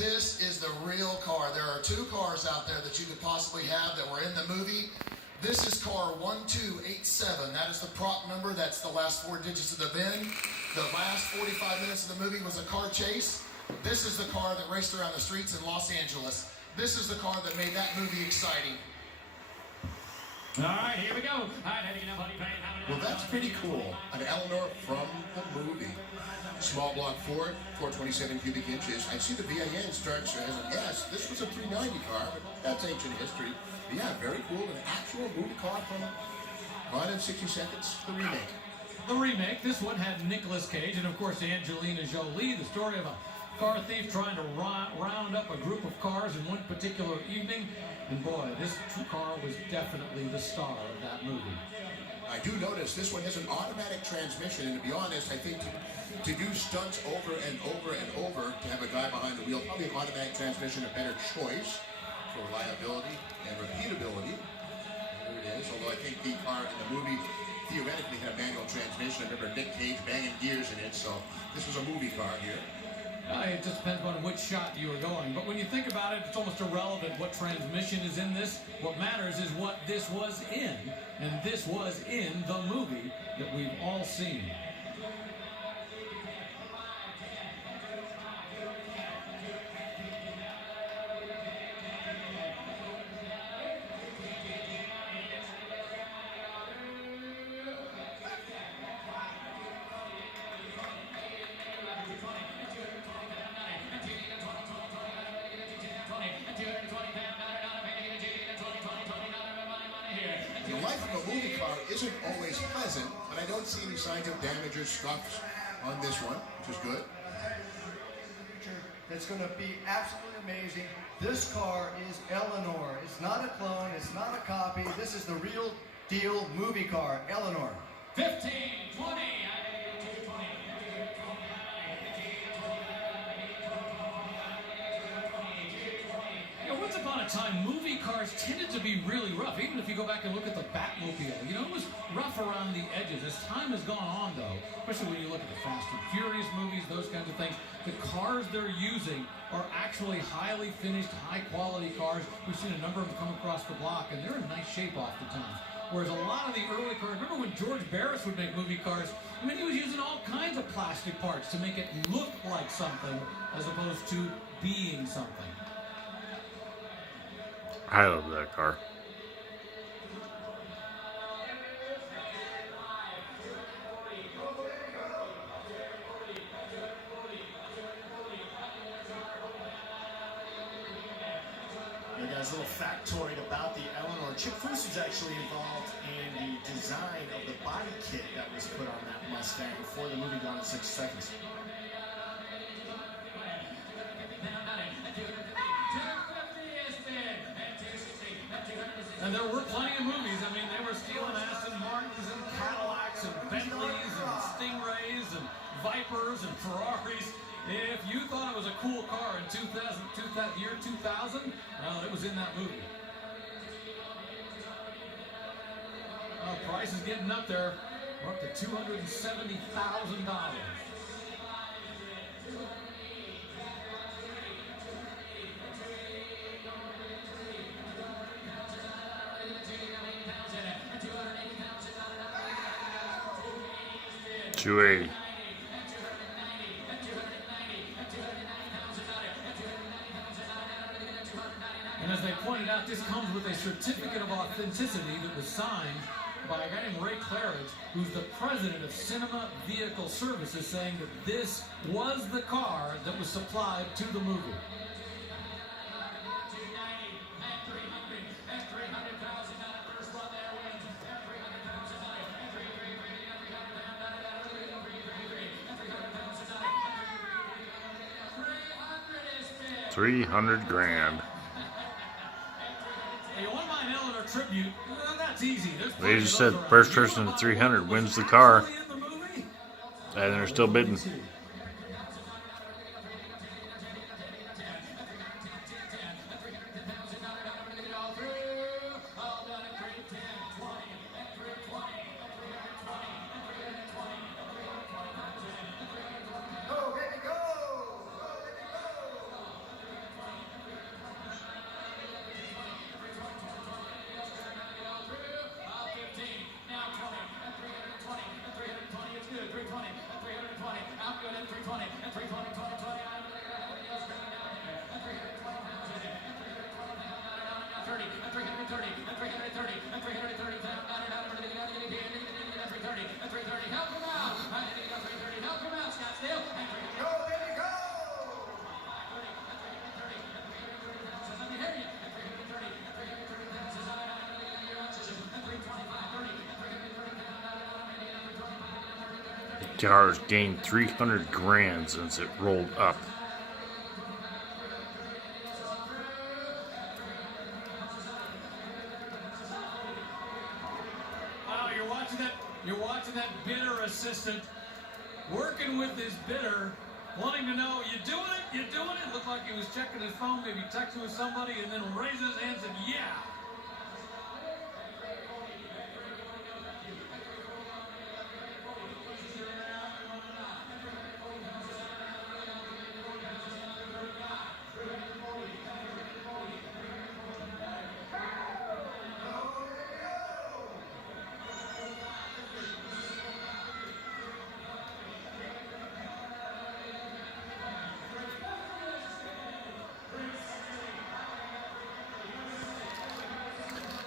This is the real car. There are two cars out there that you could possibly have that were in the movie. This is car 1287. That is the prop number. That's the last four digits of the VIN. The last 45 minutes of the movie was a car chase. This is the car that raced around the streets in Los Angeles. This is the car that made that movie exciting. All right, here we go. Well, that's pretty cool. An Eleanor from the movie. Small block Ford, 427 cubic inches. I see the VIN starts as an S. This was a 390 car, but that's ancient history. But yeah, very cool. An actual movie car from Gone in 60 Seconds, the remake. The remake. This one had Nicolas Cage and, of course, Angelina Jolie. The story of a car thief trying to round up a group of cars in one particular evening. And boy, this car was definitely the star of that movie. I do notice this one has an automatic transmission, and to be honest, I think to do stunts over and over and over, to have a guy behind the wheel, probably an automatic transmission a better choice for reliability and repeatability. There it is, although I think the car in the movie theoretically had a manual transmission. I remember Nick Cage banging gears in it, so this was a movie car here. It just depends on which shot you are going. But when you think about it, it's almost irrelevant what transmission is in this. What matters is what this was in. And this was in the movie that we've all seen. The life of a movie car isn't always pleasant, but I don't see any signs of damage or scuffs on this one, which is good. That's going to be absolutely amazing. This car is Eleanor. It's not a clone. It's not a copy. This is the real deal movie car, Eleanor. 15, 20. Once upon a time, movie cars tended to be really rough. Even if you go back and look at the Batmobile, you know, it was rough around the edges. As time has gone on, though, especially when you look at the Fast and Furious movies, those kinds of things, the cars they're using are actually highly finished, high-quality cars. We've seen a number of them come across the block, and they're in nice shape oftentimes. Whereas a lot of the early cars, remember when George Barris would make movie cars? I mean, he was using all kinds of plastic parts to make it look like something as opposed to being something. I love that car. You guys, a little factoid about the Eleanor. Chip Foose was actually involved in the design of the body kit that was put on that Mustang for the movie Gone in 60 Seconds. And there were plenty of movies. I mean, they were stealing Aston Martins and Cadillacs and Bentleys and Stingrays and Vipers and Ferraris. If you thought it was a cool car in year 2000, well, it was in that movie. Well, price is getting up there. We're up to $270,000. $280,000. And as they pointed out, this comes with a certificate of authenticity that was signed by a guy named Ray Claridge, who's the president of Cinema Vehicle Services, saying that this was the car that was supplied to the movie. $300,000. You want my Eleanor tribute? That's easy. They just said first person to 300 wins the car. And they're still bidding. Car's gained 300 grand since it rolled up. Wow, you're watching that bidder assistant working with his bidder, wanting to know, you doing it? You doing it? Looked like he was checking his phone, maybe texting with somebody, and then raises his hands and yeah.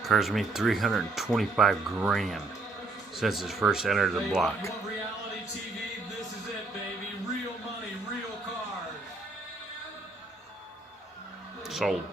Car's made 325 grand since it first entered the block. You want reality TV? This is it, baby. Real money, real cars. Sold.